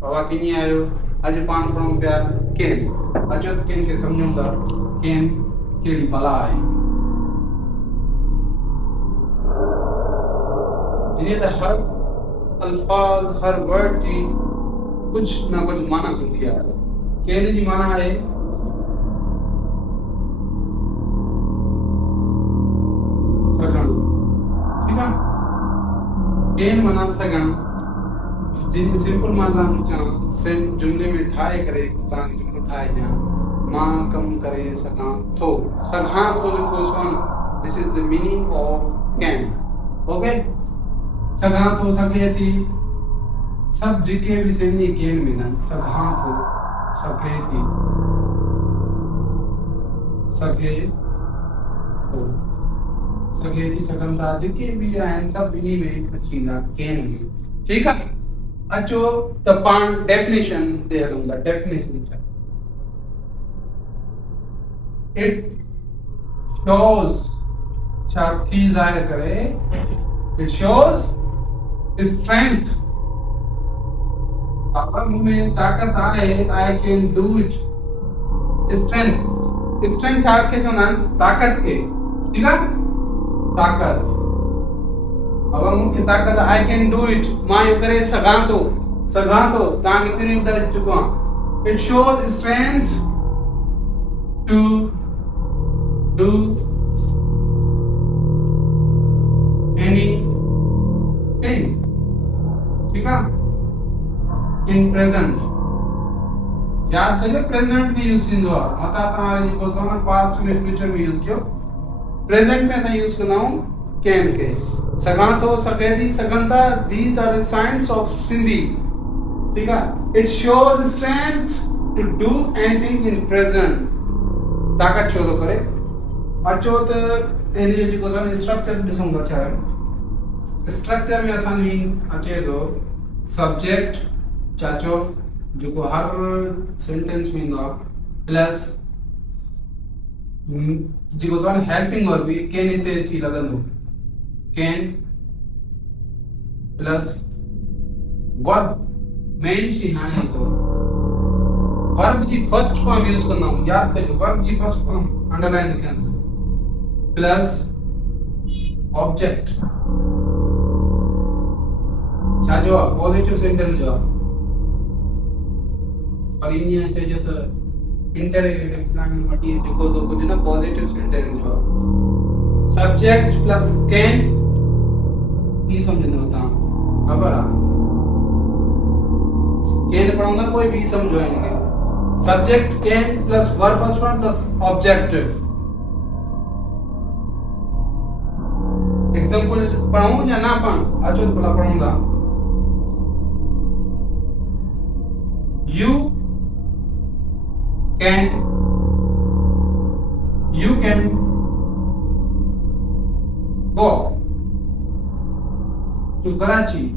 बाबा किनी आयो अज पान पढ़ूं पिया केन अचो त केन के समझूं था केन कहिड़ी बला आहे जीअं त हर अल्फाज हर वर्ड जी कुछ ना कुछ माना हूंदी आहे केन जी माना आहे सघण ठीक आहे केन माना सघण जिन सिंपल मां तव्हांखे चवां सिर्फ़ जुमले में ठाहे करे तव्हांखे जुमलो ठाहे ॾियां मां कमु करे सघां थो जेको सोन this is the meaning of can okay सघां थो सघे थी सब जेके भी सिंधी केन में आहिनि सघां थो सघे थी सघे थो सघे थी सघनि था जेके भी आहिनि सभु इन्ही में अची वेंदा केन में ठीकु आहे अचो त पाण डेफिनेशन ते हलूं था डेफिनेशन छा इट शोज छा थी ज़ाहिर करे इट शोज स्ट्रेंथ अब में ताकत आहे I can do it strength छा के चवंदा आहिनि ताकत के ठीकु आहे ताकत अब मुझे ताकत आई कैन डू इट मां यो करे सघां थो तव्हांखे पहिरीं ॿुधाए चुको आहियां it shows strength to do any thing ठीकु आहे इन प्रेजेंट याद कजो प्रेजेंट में यूज थींदो आहे मता तव्हां जेको सोन पास्ट में फ्यूचर में यूज कयो प्रेजेंट में असां यूज कंदा आहियूं कैन के सघां थो सघे थी सघनि था these are the science of Sindhi ठीक है it shows strength to do anything in present ताकत छो थो करे अचो त इन जो जेको असां स्ट्रक्चर ॾिसूं था छा स्ट्रक्चर में असांजी अचे थो सब्जेक्ट चाचो जेको हर सेंटेंस में ईंदो आहे प्लस जेको असां हेल्पिंग वर्ब बि कैन हिते अची लॻंदो कैन प्लस वर्ब मेन शइ हाणे तो वर्ब जी फर्स्ट फॉर्म यूज कंदा हूं याद कजो वर्ब जी फर्स्ट फॉर्म अंडरलाइन कयांसि प्लस ऑब्जेक्ट छा जो पॉजिटिव सेंटेंस जो पर इन चइजो त इंटररोगेटिव प्लान मटी जेको तो कुछ ना पॉजिटिव सेंटेंस जो सब्जेक्ट प्लस कैन ई समझंदो तव्हां खबर आहे कैन पढ़ाऊंगा कोई भी समझो इनके subject can plus verb first form plus object example पढ़ाऊं या ना पढ़ूं अचो तो भला पढ़ूंगा you can go to Karachi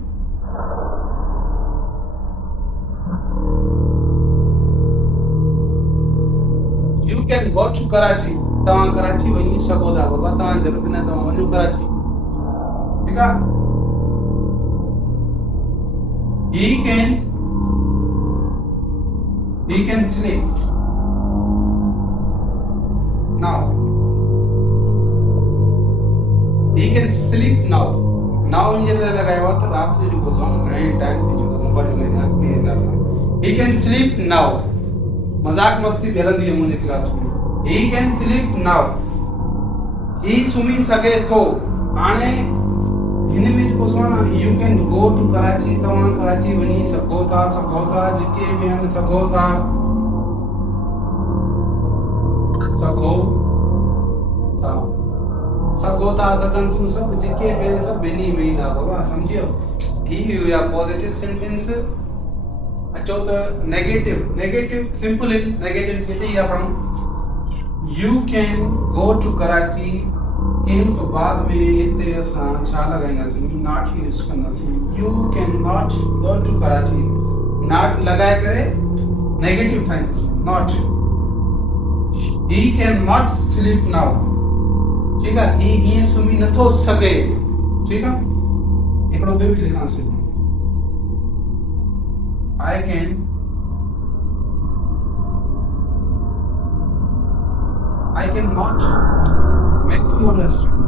you can go to Karachi तव्हां कराची वञी सघो था बाबा तव्हां ज़रूरत न तव्हां वञो कराची ठीक है he can sleep now he can sleep now इन जगह लगाया हुआ तो रात जो गुजारो घणे टाइम थी चुको मोबाइल में रात में हिसाब he can sleep now मजाक मस्ती हलंदी है मुंहिंजी क्लास में he can sleep now ही सुम्ही सघे थो हाणे हिन में जेको सोना you can go to Karachi तव्हां कराची वञी सघो था जेके बि आहिनि सघो था सघनि थियूं सभु जेके बि आहिनि सभु ॿिन्ही में ईंदा बाबा सम्झियो ही हुया पॉजिटिव सेंटेंस अचो त नेगेटिव सिंपल इन नेगेटिव किथे ई पढ़ूं you can go to Karachi इन के बाद में इते असां छा लगाईंदासीं नॉट यूज कंदासीं you can not go to Karachi not लगाए करे नेगेटिव ठाहींदासीं not he can not sleep now ठीक है ही सुम्ही नथो सघे ठीक है एकड़ो बे भी लिखांसीं I can not make you understand.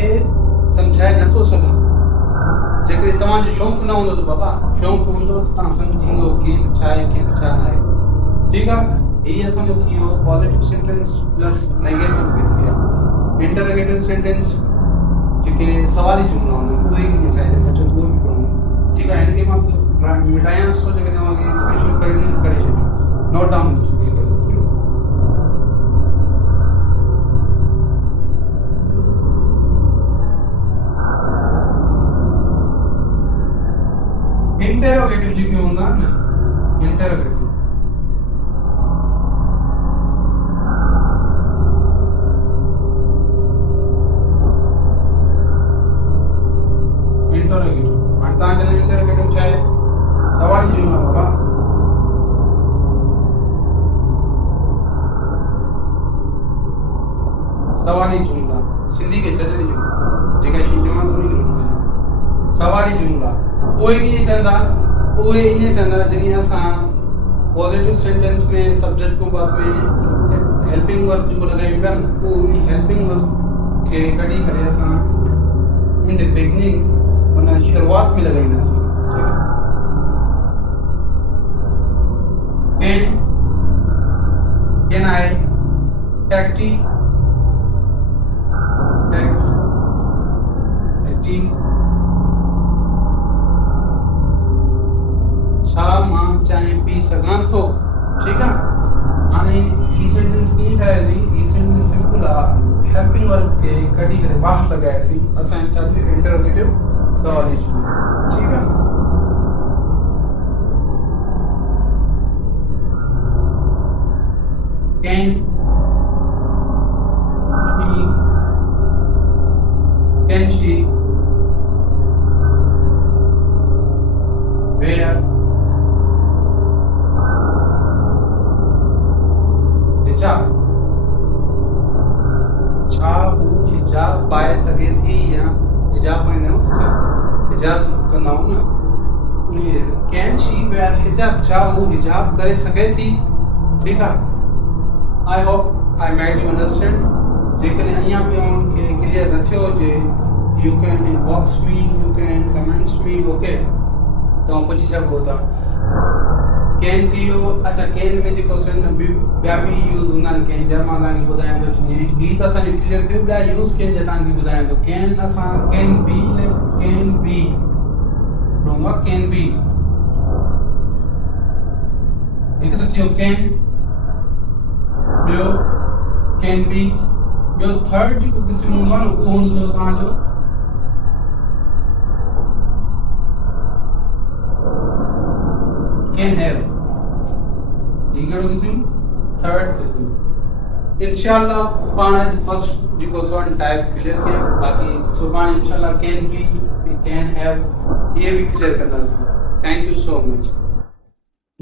खे समझाए नथो सघां जेकॾहिं तव्हांजो शौक़ु न हूंदो त बाबा शौक़ु हूंदो त तव्हां सम्झींदो केरु छा आहे केरु छा न आहे ठीकु आहे हीअ असांजो थी वियो पॉज़िटिव सेंटेंस प्लस नेगेटिव बि थी विया इंटरोगेटिव सेंटेंस जेके सवाली जुमिला हूंदा आहिनि उहे बि ठाहे ॾियनि अचो उहे बि पढ़ूं ठीकु आहे हिनखे मां मिटायांसि थो जेकॾहिं तव्हांखे स्क्रीनशॉट करे छॾियो नोट डाउन इंटरोगेटिव जेके हूंदा आहिनि न इंटरोगेटिव हाणे तव्हां चवंदा इंटरोगेटिव छा आहे सवाली जुमिला बाबा सवाली जुमिला सिंधी खे छॾे ॾिजो जेका शइ चवां थो सवाली जुमिला उहे कीअं चवंदा उहे ईअं चवंदा जॾहिं असां पॉज़िटिव सेंटेंस में सब्जेक्ट को बाद में हेल्पिंग वर्क जेको लॻायूं पिया न उहो उन हेल्पिंग वर्क खे कढी करे असां इन द बिगनिंग माना शुरूआत में लॻाईंदासीं कैन आहे टैक्टी छा मां चांहि पी सघां थो ठीकु आहे हाणे ही सेंटेंस कीअं ठाहियोसीं ही सेंटेंस सिंपल आहे हेल्पिंग वर्क खे कढी करे ॿाहिरि लॻायासीं असां छा थियो इंटरोगेटिव सवाली ठीकु आहे can she wear हिजाब छा हू हिजाब पाए सघे थी या हिजाब पाईंदा आहियूं असां हिजाब कंदा आहियूं न कैन शी वेयर हिजाब छा हू हिजाब करे सघे थी ठीकु आहे I hope I made you understand जेकॾहिं अञा बि खे क्लियर न थियो हुजे you can inbox me you can comments me okay तव्हां पुछी सघो था कैन थी वियो अच्छा कैन में जेको ॿिया बि यूज़ हूंदा आहिनि कैन जा मां तव्हांखे ॿुधायां थो जीअं हीअ त असांजो क्लियर थियो ॿिया यूज़ कैन जा तव्हांखे ॿुधायां थो कैन असां कैन बी हिकु त थियो कैन ॿियो कैन बी ॿियो थर्ड जेको क़िस्म हूंदो आहे न उहो हूंदो तव्हांजो कैन हैव ही कहिड़ो क़िस्म थर्ड क़िस्म इंशाल्लाह पाण फर्स्ट जेको वन टाइप क्लियर कयूं बाक़ी सुभाणे इंशाल्लाह कैन बी कैन हैव ये भी क्लियर कंदासीं थैंक यू सो मच